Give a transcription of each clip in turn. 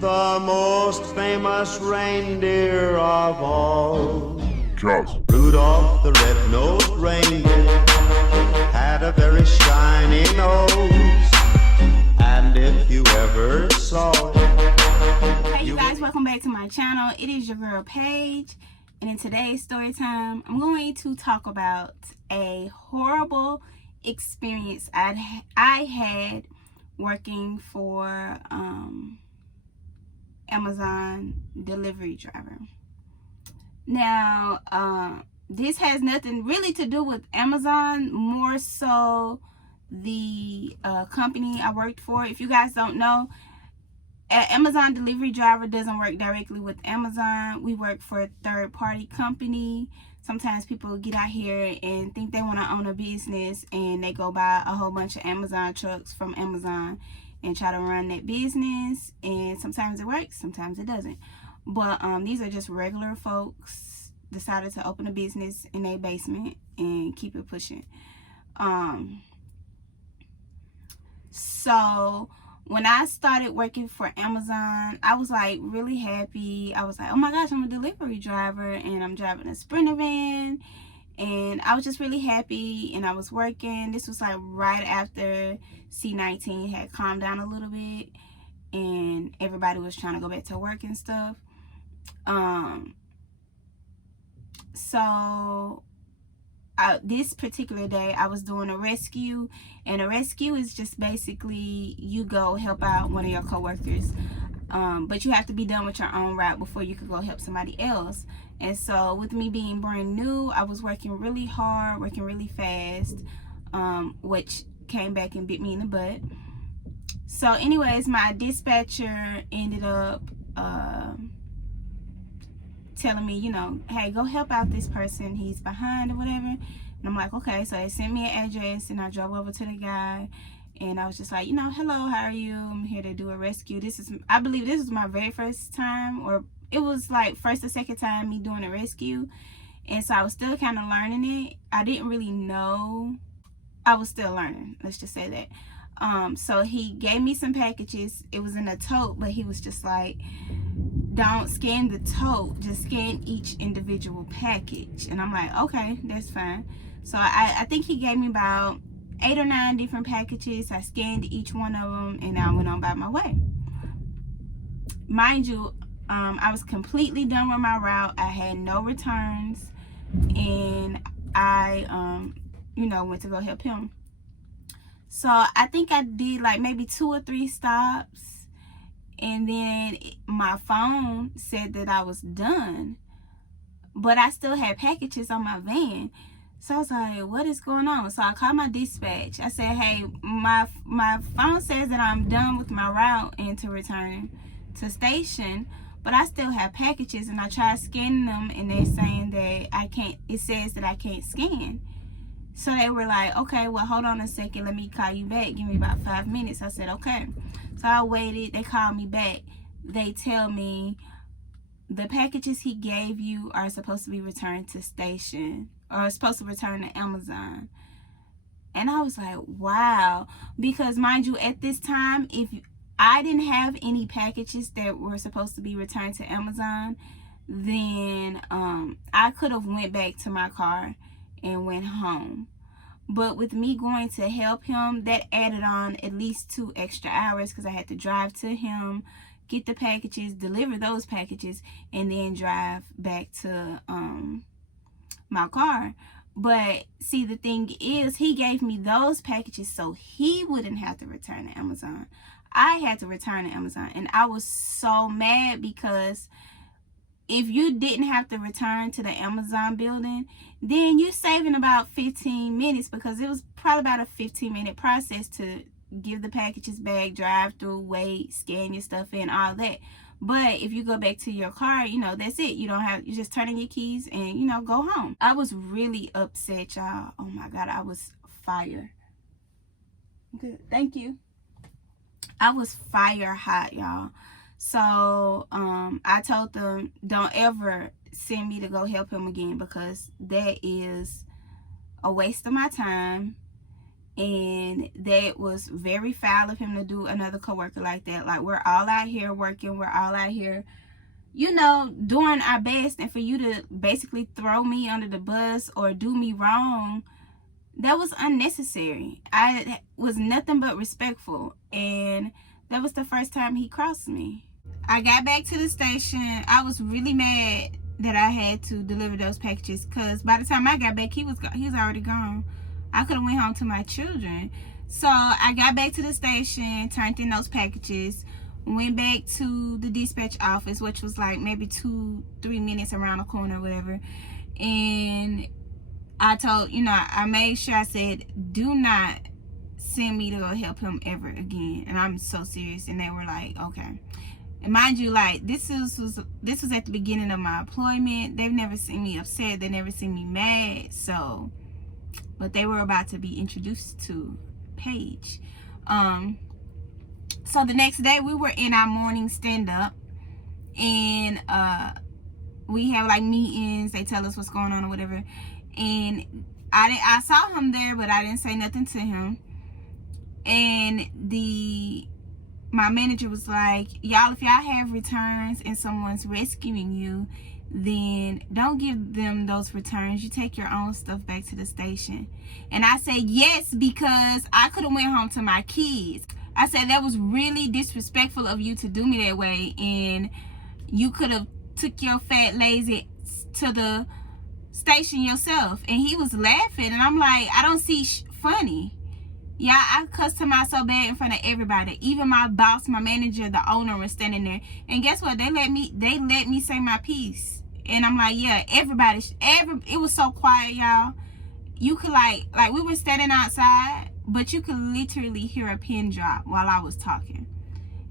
The most famous reindeer of all. Just Rudolph the red-nosed reindeer had a very shiny nose. And if you ever saw it, Hey you guys, welcome back to my channel. It is your girl Paige, and in today's story time, I'm going to talk about a horrible experience I had working for Amazon delivery driver. Now, this has nothing really to do with Amazon, more so the company I worked for. If you guys don't know, an Amazon delivery driver doesn't work directly with Amazon. We work for a third-party company. Sometimes people get out here and think they want to own a business, and they go buy a whole bunch of Amazon trucks from Amazon and try to run that business. And sometimes it works, sometimes it doesn't. But these are just regular folks decided to open a business in their basement and keep it pushing. So when I started working for Amazon, I was like really happy. I was like, oh my gosh, I'm a delivery driver and I'm driving a Sprinter van. And I was just really happy, and I was working. This was like right after C-19 had calmed down a little bit and everybody was trying to go back to work and stuff. This particular day I was doing a rescue, and a rescue is just basically you go help out one of your coworkers, but you have to be done with your own route before you could go help somebody else. And so with me being brand new, I was working really hard, working really fast, which came back and bit me in the butt. So anyways, my dispatcher ended up telling me, you know, hey, go help out this person, he's behind or whatever. And I'm like, okay. So they sent me an address, and I drove over to the guy, and I was just like, you know, hello, how are you? I'm here to do a rescue. I believe this is my very first time, or it was like first or second time me doing a rescue. And so I was still kind of learning it. I didn't really know. I was still learning, let's just say that. So he gave me some packages. It was in a tote, but he was just like, don't scan the tote, just scan each individual package. And I'm like, okay, that's fine. So I think he gave me about 8 or 9 different packages. I scanned each one of them, and I went on by my way. Mind you, I was completely done with my route. I had no returns, and I you know, went to go help him. So I think I did like maybe 2 or 3 stops, and then my phone said that I was done, but I still had packages on my van. So I was like, what is going on? So I called my dispatch. I said, hey, my phone says that I'm done with my route and to return to station, but I still have packages, and I tried scanning them, and they're saying that I can't, it says that I can't scan. So they were like, okay, well, hold on a second, let me call you back, give me about 5 minutes. I said, okay. So I waited. They called me back. They tell me the packages he gave you are supposed to be returned to station, or supposed to return to Amazon. And I was like, wow. Because mind you, at this time, if I didn't have any packages that were supposed to be returned to Amazon, then I could have went back to my car and went home. But with me going to help him, that added on at least 2 extra hours, because I had to drive to him, get the packages, deliver those packages, and then drive back to my car. But see, the thing is, he gave me those packages so he wouldn't have to return to Amazon. I had to return to Amazon, and I was so mad, because if you didn't have to return to the Amazon building, then you're saving about 15 minutes, because it was probably about a 15-minute process to give the packages back, drive through, wait, scan your stuff in, all that. But if you go back to your car, you know, that's it. You just turn in your keys and, you know, go home. I was really upset, y'all. Oh my God, I was fire. Good, thank you. I was fire hot, y'all. So I told them, don't ever send me to go help him again, because that is a waste of my time, And that was very foul of him to do another coworker like that. Like, we're all out here working, we're all out here, you know, doing our best, and for you to basically throw me under the bus or do me wrong, that was unnecessary. I was nothing but respectful, and that was the first time he crossed me. I got back to the station. I was really mad that I had to deliver those packages, because by the time I got back, he was already gone. I could have went home to my children. So I got back to the station, turned in those packages, went back to the dispatch office, which was like maybe 2-3 minutes around the corner or whatever. And I told, you know, I made sure I said, do not send me to go help him ever again. And I'm so serious. And they were like, okay. And mind you, like, this was at the beginning of my employment. They've never seen me upset. They never seen me mad. So, but they were about to be introduced to Paige. So the next day we were in our morning stand-up, and we have like meetings. They tell us what's going on or whatever. And I saw him there, but I didn't say nothing to him. And my manager was like, y'all, if y'all have returns and someone's rescuing you, then don't give them those returns. You take your own stuff back to the station. And I said yes, because I could have went home to my kids. I said that was really disrespectful of you to do me that way, and you could have took your fat lazy to the station yourself. And he was laughing, and I'm like, I don't see funny. Yeah, I cussed him out so bad in front of everybody. Even my boss, my manager, the owner was standing there. And guess what? They let me say my piece. And I'm like, yeah, it was so quiet, y'all. You could like we were standing outside, but you could literally hear a pin drop while I was talking.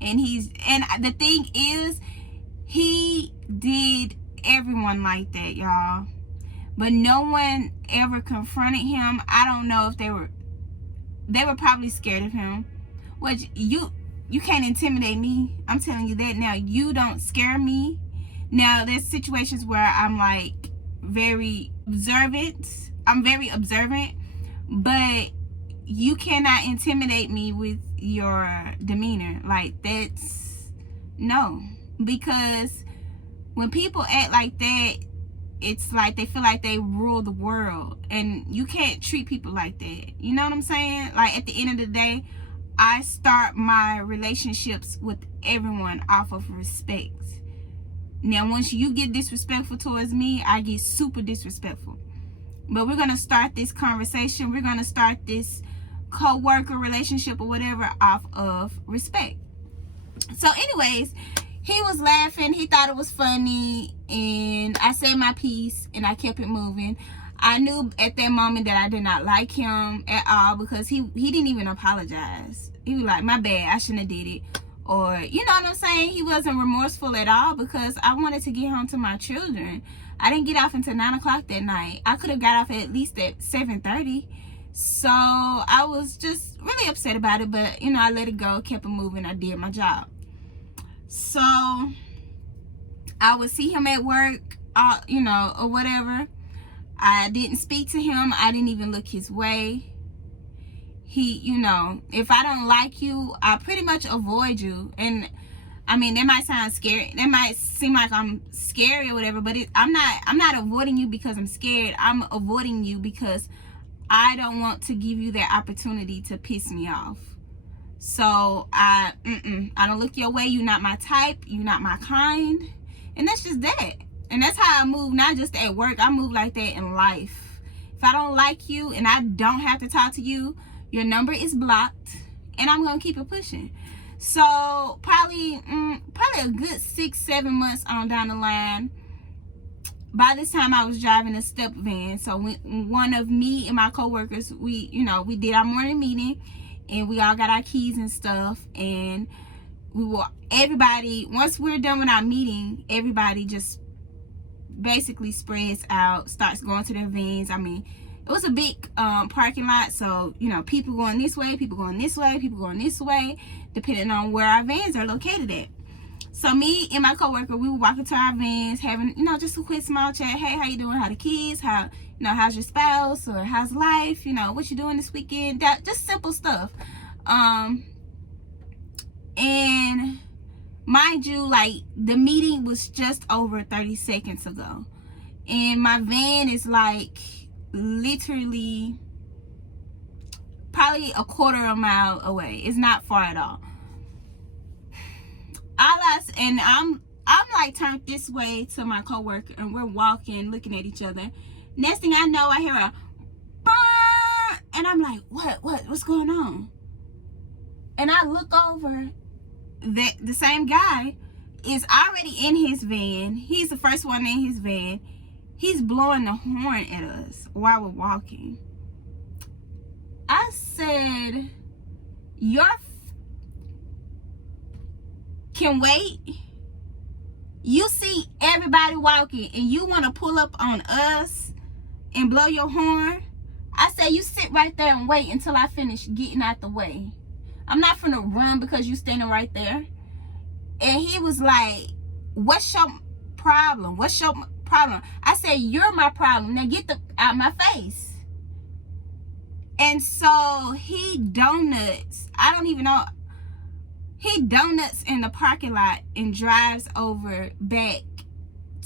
And the thing is, he did everyone like that, y'all. But no one ever confronted him. I don't know if they were probably scared of him. Which you can't intimidate me. I'm telling you that now. You don't scare me. Now, there's situations where I'm like very observant. I'm very observant, but you cannot intimidate me with your demeanor. Like, that's no. Because when people act like that, it's like they feel like they rule the world, and you can't treat people like that. You know what I'm saying? Like, at the end of the day, I start my relationships with everyone off of respect. Now, once you get disrespectful towards me, I get super disrespectful. But we're going to start this conversation. We're going to start this co-worker relationship or whatever off of respect. So anyways, he was laughing. He thought it was funny. And I said my piece, and I kept it moving. I knew at that moment that I did not like him at all, because he didn't even apologize. He was like, my bad, I shouldn't have did it. Or, you know what I'm saying? He wasn't remorseful at all, because I wanted to get home to my children. I didn't get off until 9 o'clock that night. I could have got off at least at 7:30. So I was just really upset about it. But, you know, I let it go, kept it moving. I did my job. So I would see him at work, you know, or whatever. I didn't speak to him. I didn't even look his way. He, you know, if I don't like you, I pretty much avoid you. And I mean, that might sound scary. That might seem like I'm scary or whatever, but I'm not avoiding you because I'm scared. I'm avoiding you because I don't want to give you that opportunity to piss me off. So I don't look your way. You're not my type. You're not my kind. And that's just that. And that's how I move, not just at work. I move like that in life. If I don't like you and I don't have to talk to you, your number is blocked, and I'm gonna keep it pushing. So probably a good 6-7 months on down the line, by this time I was driving a step van. So one of me and my coworkers, we did our morning meeting, and we all got our keys and stuff, and everybody, once we're done with our meeting, everybody just basically spreads out, starts going to their vans. I mean, it was a big parking lot, so, you know, people going this way, people going this way, people going this way, depending on where our vans are located at. So me and my coworker, we were walking to our vans, having, you know, just a quick small chat. Hey, how you doing? How the kids? How, you know, how's your spouse? Or how's life? You know, what you doing this weekend? That just simple stuff. And mind you, like, the meeting was just over 30 seconds ago. And my van is like literally probably a quarter of a mile away. It's not far at all. And I'm like turned this way to my coworker, and we're walking, looking at each other. Next thing I know, I hear a burr, and I'm like, what's going on? And I look over, the same guy is already in his van. He's the first one in his van. He's blowing the horn at us while we're walking. I said, your can wait. You see everybody walking and you want to pull up on us and blow your horn? I said, you sit right there and wait until I finish getting out the way. I'm not finna run because you standing right there. And he was like, what's your problem? What's your problem? I said, you're my problem. Now get out my face. And so he donuts. I don't even know. He donuts in the parking lot and drives over back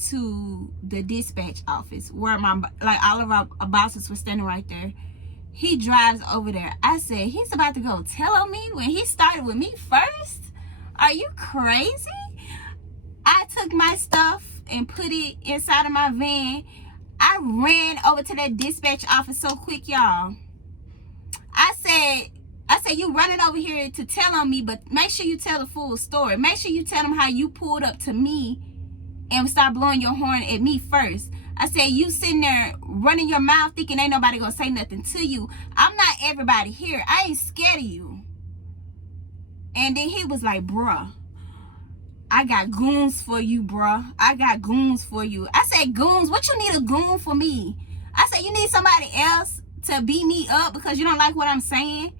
to the dispatch office where all of our bosses were standing right there. He drives over there. I said, he's about to go tell on me when he started with me first? Are you crazy? I took my stuff and put it inside of my van. I ran over to that dispatch office so quick, y'all. I said, you running over here to tell on me, but make sure you tell the full story. Make sure you tell them how you pulled up to me and start blowing your horn at me first. I said, you sitting there running your mouth thinking ain't nobody gonna say nothing to you. I'm not everybody here. I ain't scared of you. And then he was like, bruh, I got goons for you, bruh. I got goons for you. I said, goons? What you need a goon for me? I said, you need somebody else to beat me up because you don't like what I'm saying?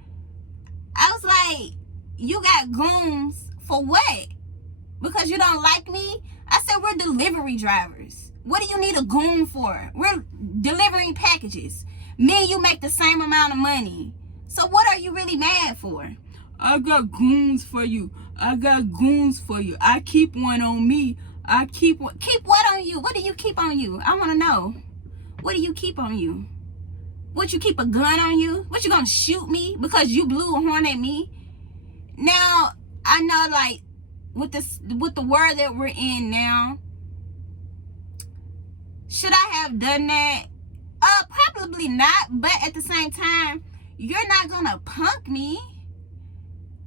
I was like, you got goons for what? Because you don't like me? I said, we're delivery drivers. What do you need a goon for? We're delivering packages. Me and you make the same amount of money. So what are you really mad for? I got goons for you. I got goons for you. I keep one on me. I keep one. Keep what on you? What do you keep on you? I want to know. What do you keep on you? What, you keep a gun on you? What, you gonna shoot me because you blew a horn at me? Now, I know, like, with the world that we're in now, should I have done that? Probably not, but at the same time, you're not gonna punk me.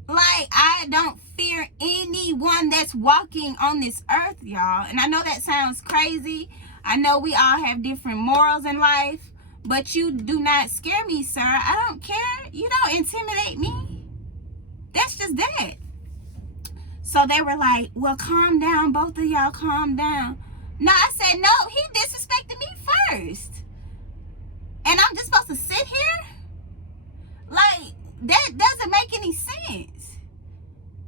Like, I don't fear anyone that's walking on this earth, y'all. And I know that sounds crazy. I know we all have different morals in life. But you do not scare me, sir. I don't care. You don't intimidate me. That's just that. So they were like, well, calm down. Both of y'all calm down. No, I said, no, he disrespected me first. And I'm just supposed to sit here? Like, that doesn't make any sense.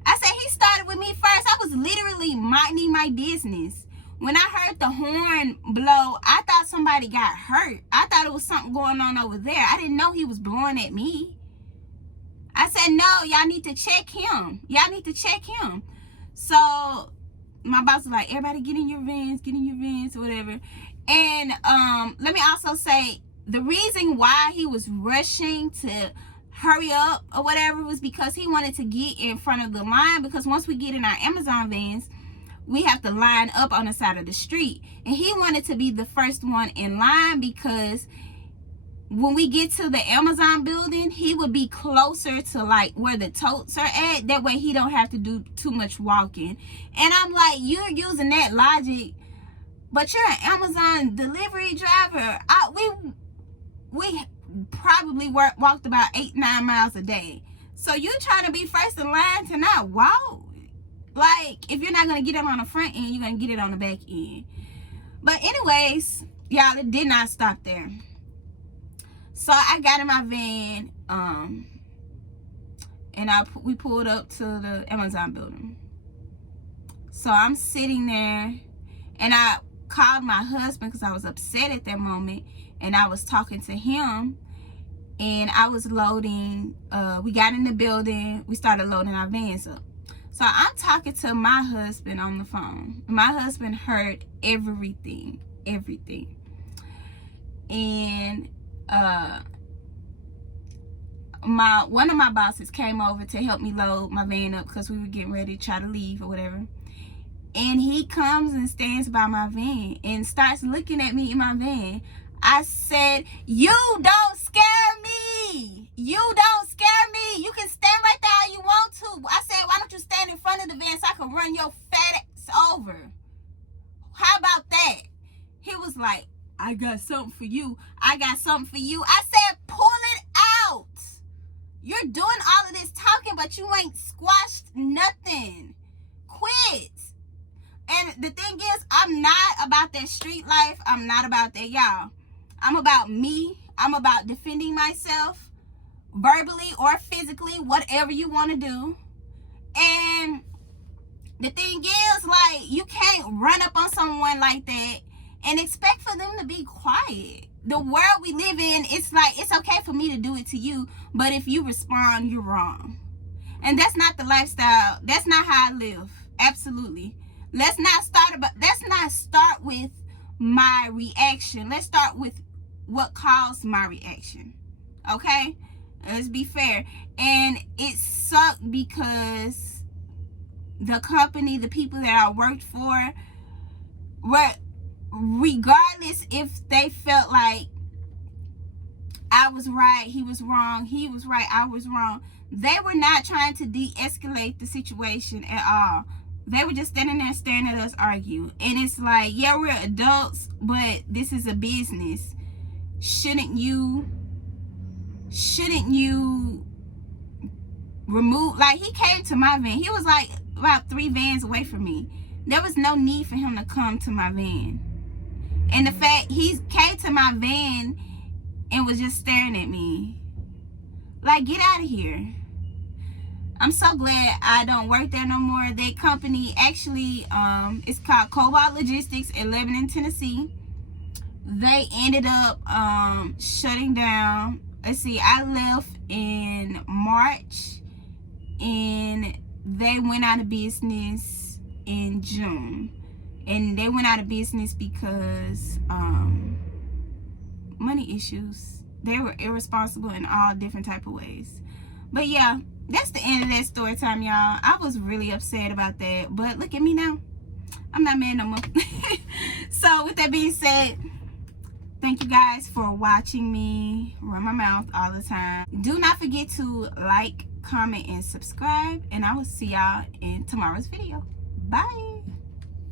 I said, he started with me first. I was literally minding my business. When I heard the horn blow, I thought somebody got hurt. I thought it was something going on over there. I didn't know he was blowing at me. I said, no, y'all need to check him. Y'all need to check him. So my boss was like, everybody get in your vans, whatever. And let me also say, the reason why he was rushing to hurry up or whatever was because he wanted to get in front of the line, because once we get in our Amazon vans, we have to line up on the side of the street. And he wanted to be the first one in line because when we get to the Amazon building, he would be closer to like where the totes are at. That way he don't have to do too much walking. And I'm like, you're using that logic, but you're an Amazon delivery driver. We probably walked about 8-9 miles a day. So you trying to be first in line to not walk? Like, if you're not going to get it on the front end, you're going to get it on the back end. But anyways, y'all, it did not stop there. So I got in my van, and we pulled up to the Amazon building. So I'm sitting there, and I called my husband because I was upset at that moment, and I was talking to him, and I was loading. We got in the building. We started loading our vans up. So I'm talking to my husband on the phone. My husband heard everything. And one of my bosses came over to help me load my van up because we were getting ready to try to leave or whatever. And he comes and stands by my van and starts looking at me in my van. I said, "You don't scare me. You don't scare me. You can stand right there how you want to." I said, "Why don't you stand in front of the van so I can run your fat ass over? How about that?" He was like, "I got something for you. I got something for you." I said, "Pull it out. You're doing all of this talking, but you ain't squashed nothing. Quit." And the thing is, I'm not about that street life. I'm not about that, y'all. I'm about me. I'm about defending myself, verbally or physically, whatever you want to do. And the thing is, like, you can't run up on someone like that and expect for them to be quiet. The world we live in, it's like, it's okay for me to do it to you, but if you respond, you're wrong. And that's not the lifestyle. That's not how I live. Absolutely. Let's not start with my reaction. Let's start with what caused my reaction. Okay? Let's be fair. And it sucked because the company, the people that I worked for, regardless if they felt like I was right, he was wrong, he was right, I was wrong, they were not trying to de-escalate the situation at all. They were just standing there staring at us argue. And it's like, yeah, we're adults, but this is a business. Shouldn't you remove, like, he came to my van. He was like about 3 vans away from me. There was no need for him to come to my van. And the fact he came to my van and was just staring at me. Like, get out of here. I'm so glad I don't work there no more. That company actually, it's called Cobalt Logistics in Lebanon, Tennessee. They ended up shutting down. Let's see, I left in March and they went out of business in June. And they went out of business because money issues. They were irresponsible in all different type of ways. But yeah, that's the end of that story time, y'all. I was really upset about that, but look at me now. I'm not mad no more. So with that being said, thank you guys for watching me run my mouth all the time. Do not forget to like, comment, and subscribe, and I will see y'all in tomorrow's video. Bye.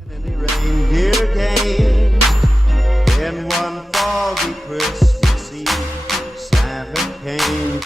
Any reindeer game. Then one foggy Christmas Eve, Santa came.